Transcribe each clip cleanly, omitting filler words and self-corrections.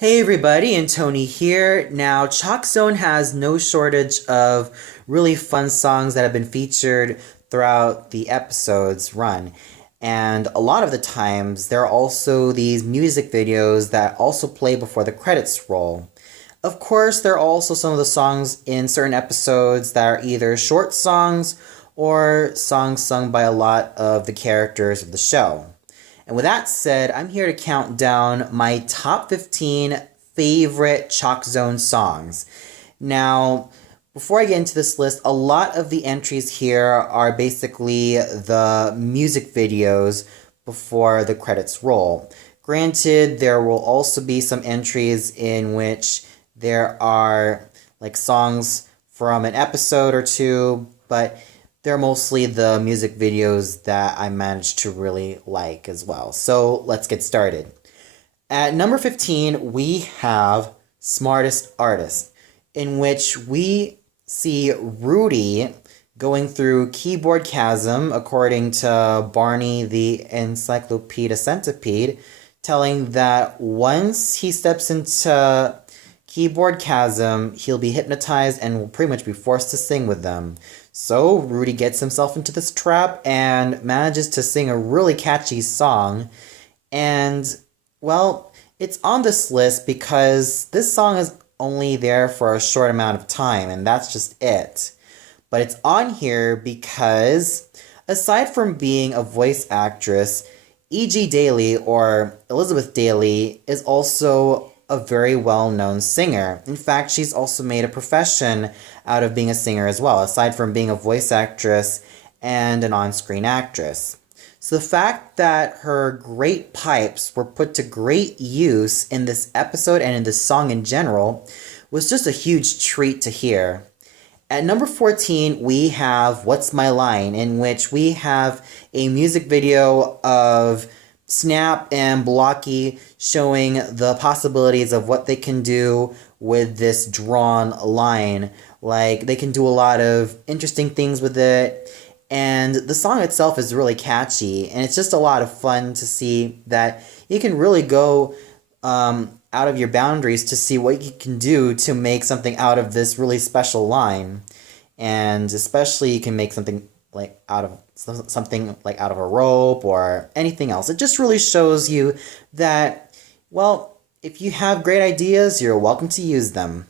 Hey everybody, and Tony here. Now, ChalkZone has no shortage of really fun songs that have been featured throughout the episode's run. And a lot of the times, there are also these music videos that also play before the credits roll. Of course, there are also some of the songs in certain episodes that are either short songs or songs sung by a lot of the characters of the show. And with that said, I'm here to count down my top 15 favorite ChalkZone songs. Now, before I get into this list, a lot of the entries here are basically the music videos before the credits roll. Granted, there will also be some entries in which there are like songs from an episode or two, but they're mostly the music videos that I managed to really like as well. So let's get started. At number 15, we have Smartest Artist, in which we see Rudy going through keyboard chasm, according to Barney the Encyclopedia Centipede, telling that once he steps into keyboard chasm, he'll be hypnotized and will pretty much be forced to sing with them. So Rudy gets himself into this trap and manages to sing a really catchy song. And, well, it's on this list because this song is only there for a short amount of time, and that's just it. But it's on here because, aside from being a voice actress, E.G. Daily, or Elizabeth Daily, is also a very well-known singer. In fact, she's also made a profession out of being a singer as well, aside from being a voice actress and an on-screen actress. So the fact that her great pipes were put to great use in this episode and in this song in general was just a huge treat to hear. At number 14, we have What's My Line, in which we have a music video of Snap and Blocky showing the possibilities of what they can do with this drawn line. Like, they can do a lot of interesting things with it, and the song itself is really catchy, and it's just a lot of fun to see that you can really go out of your boundaries to see what you can do to make something out of this really special line. And especially you can make something like out of a rope or anything else. It just really shows you that, well, if you have great ideas, you're welcome to use them.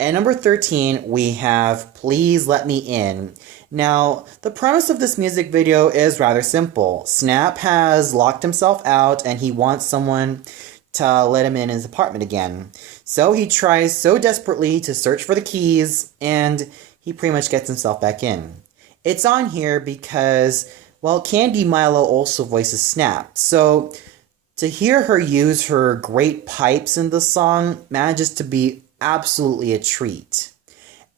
At number 13, we have Please Let Me In. Now, the premise of this music video is rather simple. Snap has locked himself out and he wants someone to let him in his apartment again. So he tries so desperately to search for the keys, and he pretty much gets himself back in. It's on here because, well, Candy Milo also voices Snap, so to hear her use her great pipes in the song manages to be absolutely a treat.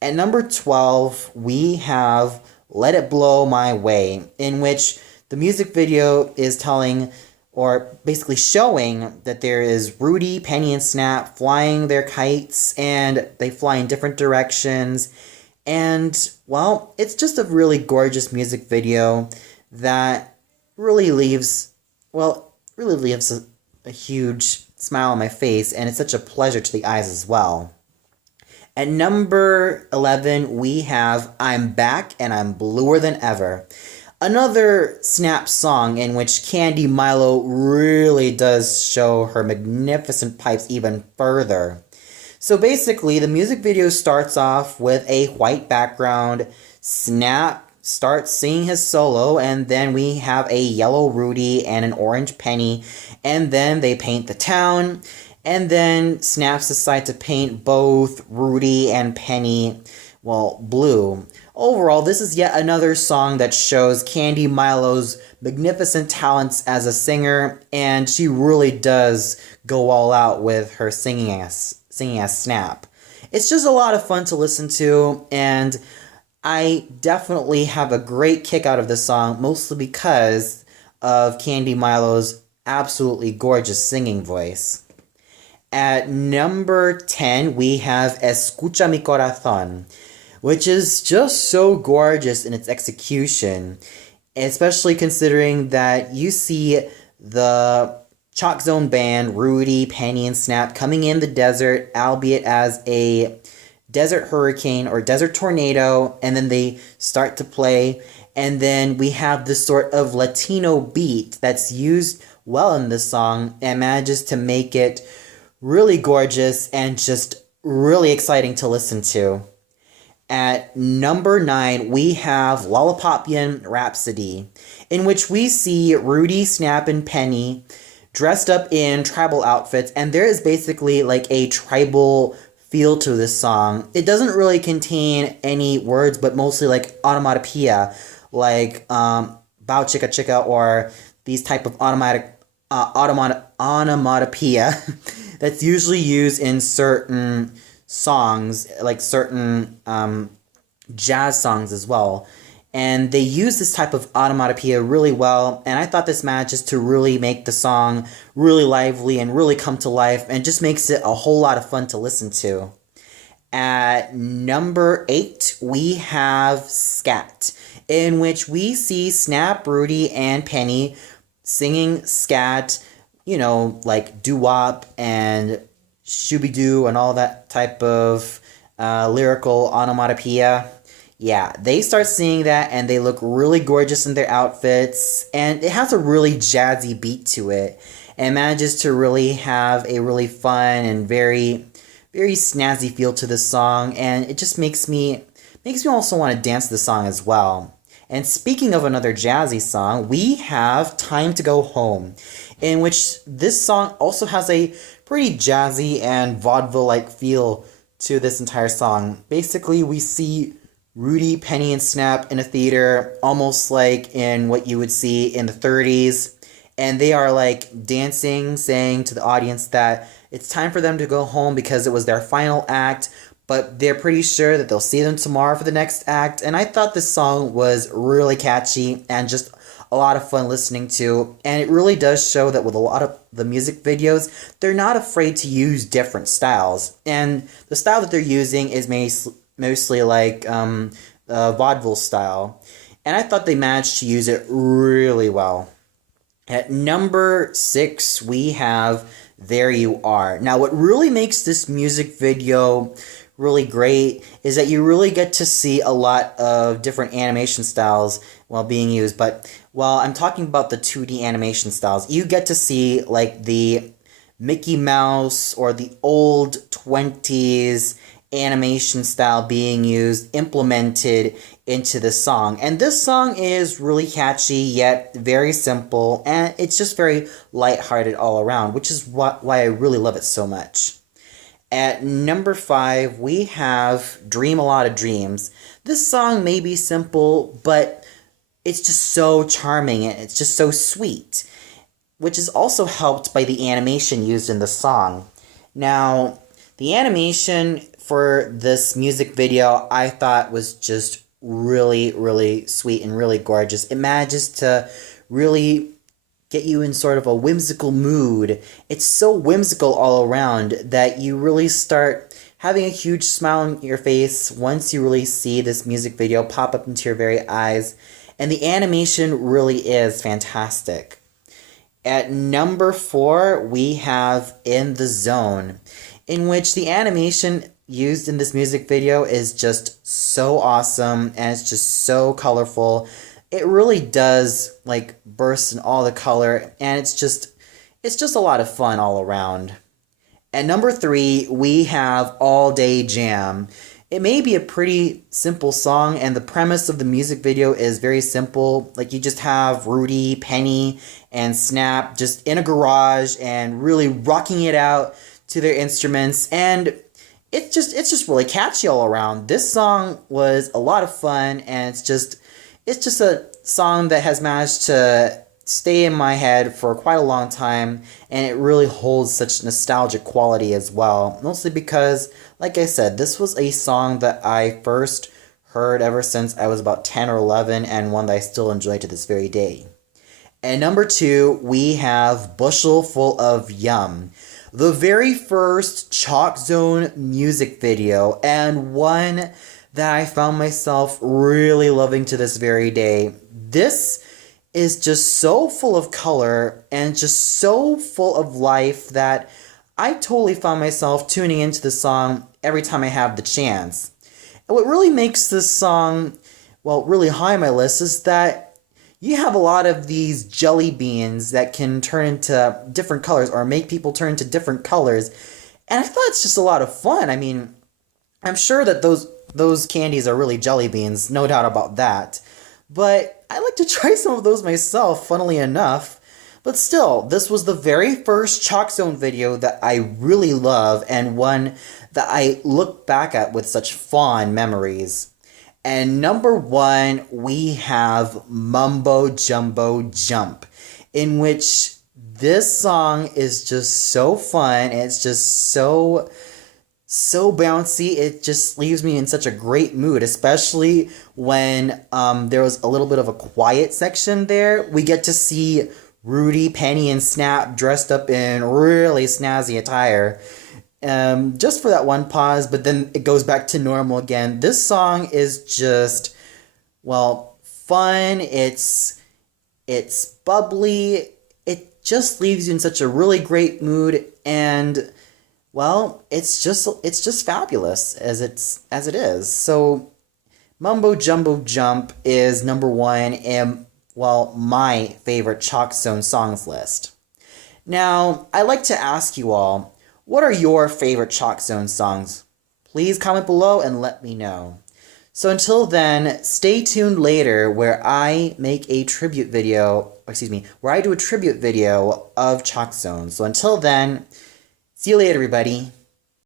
At number 12, we have Let It Blow My Way, in which the music video is telling, or basically showing, that there is Rudy, Penny, and Snap flying their kites, and they fly in different directions. And, well, it's just a really gorgeous music video that really leaves a huge smile on my face, and it's such a pleasure to the eyes as well. At number 11, we have I'm Back and I'm Bluer Than Ever. Another Snap song in which Candy Milo really does show her magnificent pipes even further. So basically, the music video starts off with a white background. Snap starts singing his solo, and then we have a yellow Rudy and an orange Penny, and then they paint the town, and then Snaps decide to paint both Rudy and Penny, well, blue. Overall, this is yet another song that shows Candy Milo's magnificent talents as a singer, and she really does go all out with her singing as Snap. It's just a lot of fun to listen to, and I definitely have a great kick out of this song, mostly because of Candy Milo's absolutely gorgeous singing voice. At number 10, we have Escucha Mi Corazon, which is just so gorgeous in its execution, especially considering that you see the ChalkZone band, Rudy, Penny, and Snap coming in the desert, albeit as a desert hurricane or desert tornado, and then they start to play, and then we have this sort of Latino beat that's used well in this song and manages to make it really gorgeous and just really exciting to listen to. At number 9, we have Lollypoppian Rhapsody, in which we see Rudy, Snap, and Penny dressed up in tribal outfits, and there is basically like a tribal feel to this song. It doesn't really contain any words, but mostly like onomatopoeia, like bow chicka chicka, or these type of onomatopoeia that's usually used in certain songs, like certain jazz songs as well. And they use this type of onomatopoeia really well, and I thought this manages to really make the song really lively and really come to life, and just makes it a whole lot of fun to listen to. At number 8, we have Scat, in which we see Snap, Rudy, and Penny singing Scat, you know, like doo-wop and shooby-doo and all that type of lyrical onomatopoeia. Yeah, they start singing that, and they look really gorgeous in their outfits, and it has a really jazzy beat to it, and manages to really have a really fun and very, very snazzy feel to this song, and it just makes me also want to dance to the song as well. And speaking of another jazzy song, we have Time to Go Home, in which this song also has a pretty jazzy and vaudeville-like feel to this entire song. Basically, we see Rudy, Penny, and Snap in a theater, almost like in what you would see in the 30s, and they are like dancing, saying to the audience that it's time for them to go home because it was their final act, but they're pretty sure that they'll see them tomorrow for the next act. And I thought this song was really catchy and just a lot of fun listening to, and it really does show that with a lot of the music videos, they're not afraid to use different styles, and the style that they're using is mostly like vaudeville style, and I thought they managed to use it really well. At number 6, we have There You Are. Now, what really makes this music video really great is that you really get to see a lot of different animation styles while being used, but while I'm talking about the 2D animation styles, you get to see like the Mickey Mouse or the old 20s animation style being used, implemented into the song. And this song is really catchy, yet very simple, and it's just very lighthearted all around, which is why I really love it so much. At number 5, we have Dream a Lot of Dreams. This song may be simple, but it's just so charming, and it's just so sweet, which is also helped by the animation used in the song. Now, the animation for this music video I thought was just really, really sweet and really gorgeous. It manages to really get you in sort of a whimsical mood. It's so whimsical all around that you really start having a huge smile on your face once you really see this music video pop up into your very eyes. And the animation really is fantastic. At number 4, we have In the Zone, in which the animation used in this music video is just so awesome, and it's just so colorful. It really does like burst in all the color, and it's just a lot of fun all around. At number 3, we have All Day Jam. It may be a pretty simple song, and the premise of the music video is very simple. Like, you just have Rudy, Penny, and Snap just in a garage and really rocking it out to their instruments, and it's just really catchy all around. This song was a lot of fun, and it's just a song that has managed to stay in my head for quite a long time, and it really holds such nostalgic quality as well. Mostly because, like I said, this was a song that I first heard ever since I was about 10 or 11, and one that I still enjoy to this very day. And number 2, we have Bushel Full of Yum. The very first ChalkZone music video, and one that I found myself really loving to this very day. This is just so full of color and just so full of life that I totally found myself tuning into the song every time I have the chance. And what really makes this song, well, really high on my list is that you have a lot of these jelly beans that can turn into different colors or make people turn into different colors. And I thought it's just a lot of fun. I mean, I'm sure that those candies are really jelly beans, no doubt about that. But I like to try some of those myself, funnily enough. But still, this was the very first ChalkZone video that I really love and one that I look back at with such fond memories. And number 1, we have Mumbo Jumbo Jump, in which this song is just so fun. It's just so bouncy. It just leaves me in such a great mood, especially when there was a little bit of a quiet section there. We get to see Rudy, Penny, and Snap dressed up in really snazzy attire. Just for that one pause, but then it goes back to normal again. This song is just, well, fun. It's bubbly. It just leaves you in such a really great mood, and well, it's just fabulous as it is. So, Mumbo Jumbo Jump is number 1 in, well, my favorite ChalkZone songs list. Now, I'd like to ask you all, what are your favorite ChalkZone songs? Please comment below and let me know. So until then, stay tuned later where I make a tribute video, where I do a tribute video of ChalkZone. So until then, see you later, everybody.